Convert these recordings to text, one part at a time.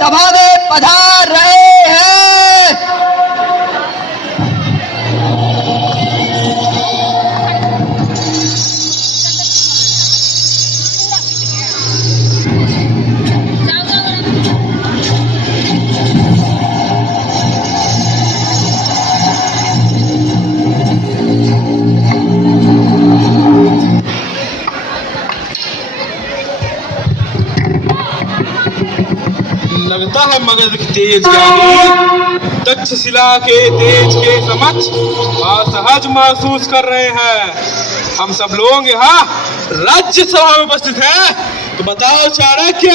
सभा में पधार रहे हैं। लगता है मगध की तेज ज्ञानी तक्षशिला के तेज के समक्ष असहज महसूस कर रहे हैं। हम सब लोग यहाँ राज्य सभा में उपस्थित हैं, तो बताओ चाणक्य,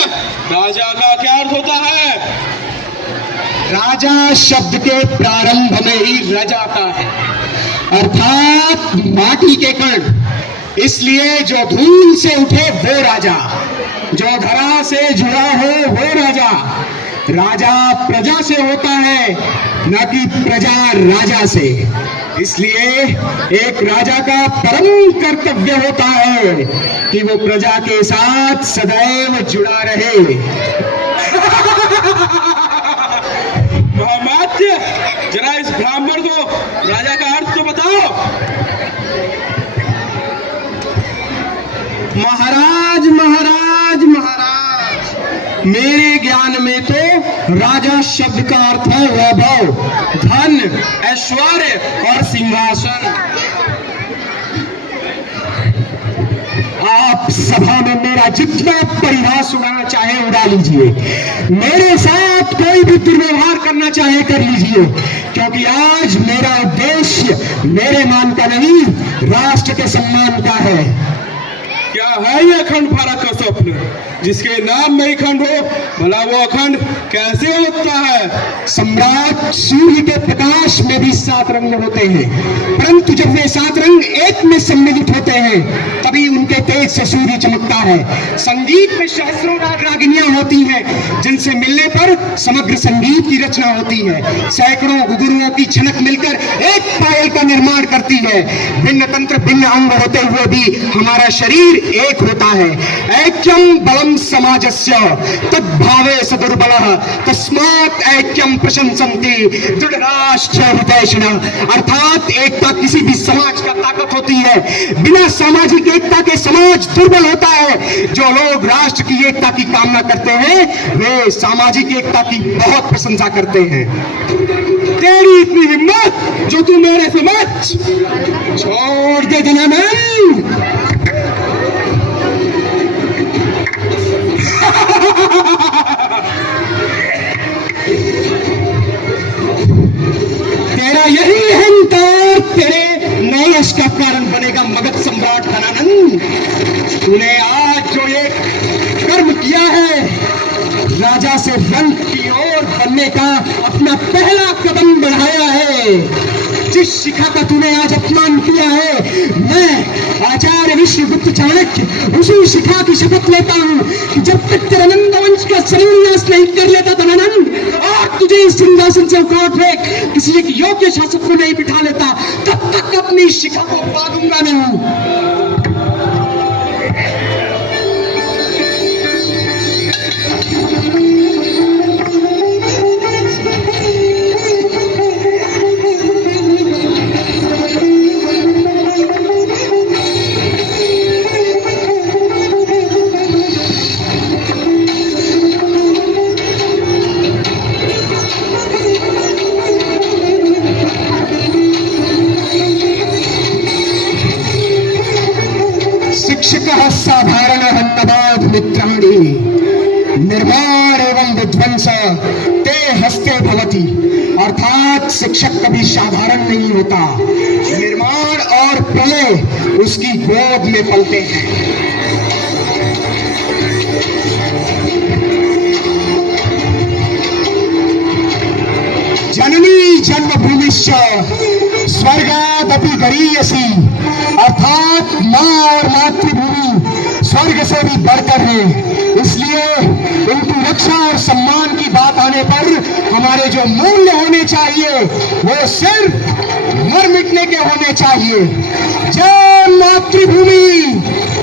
राजा का क्या अर्थ होता है? राजा शब्द के प्रारंभ में ही रज आता है, अर्थात माटी के कण। इसलिए जो धूल से उठे वो राजा, जो धरा से जुड़ा हो वो राजा। राजा प्रजा से होता है, न कि प्रजा राजा से। इसलिए एक राजा का परम कर्तव्य होता है कि वो प्रजा के साथ सदैव जुड़ा रहे। महामात्य, जरा इस ब्राह्मण को राजा का अर्थ तो बताओ। महाराज महाराज महाराज, मेरे ज्ञान में तो राजा शब्द का अर्थ है वैभव, धन, ऐश्वर्य और सिंहासन। आप सभा में मेरा जितना परिहास उड़ाना चाहे उड़ा लीजिए, मेरे साथ कोई भी दुर्व्यवहार करना चाहे कर लीजिए, क्योंकि आज मेरा उद्देश्य मेरे मान का नहीं, राष्ट्र के सम्मान का है। क्या है ये अखंड भारत का स्वप्न, जिसके नाम में ही खंड हो? भला वो अखंड कैसे होता है? सम्राट सूर्य के प्रकाश में भी 7 रंग होते हैं, परंतु जब वे 7 रंग एक में सम्मिलित होते हैं तभी उनके तेज से सूर्य चमकता है। संगीत में सहस्रों राग रागिनियां होती हैं, जिनसे मिलने पर समग्र संगीत की रचना होती है। सैकड़ों गुरुओं की छनक मिलकर एक पायल का निर्माण करती है। भिन्न तंत्र भिन्न अंग होते हुए भी हमारा शरीर एक होता है। ऐक्यम बलम समाजस्य तद्भावे सदुर्बलः तस्मात् ऐक्यम प्रशंसन्ति दृढ़ राष्ट्र हृदयशिनः। अर्थात एकता किसी भी समाज का ताकत होती है। बिना सामाजिक एकता के समाज दुर्बल होता है। जो लोग राष्ट्र की एकता की कामना करते हैं वे सामाजिक एकता की बहुत प्रशंसा करते हैं। तेरी इतनी हिम्मत जो तू मेरे समझ छोड़ दे धनानंद। तेरा यही अहंकार तेरे नए यश का कारण बनेगा मगध सम्राट धनानंद। तूने आज जो ये कर्म किया है, राजा से रंग की ओर बनने का अपना पहला कदम बढ़ाया है। जिस शिखा का तूने आज अपमान किया है, मैं आचार्य विश्वगुप्त चाणक्य उसी शिखा की शपथ लेता हूं कि जब तक तेरा नंदवंश का शरीर नहीं कर लेता धनानंद और तुझे इस सिंहासन से उठाट फेंक किसी एक योग्य शासक को नहीं बिठा लेता, तब तक अपनी शिखा को पादूंगा नहीं। शिक्षकः साधारणः नवाद मित्राणि निर्माण एवं विध्वंस ते हस्ते भवति। अर्थात शिक्षक कभी साधारण नहीं होता, निर्माण और प्रलय उसकी गोद में पलते हैं। जननी जन्मभूमिश्च स्वर्गादपि गरीयसी। अर्थात माँ और मातृभूमि स्वर्ग से भी बढ़कर है। इसलिए उनकी रक्षा और सम्मान की बात आने पर हमारे जो मूल्य होने चाहिए वो सिर्फ मर मिटने के होने चाहिए। जय मातृभूमि।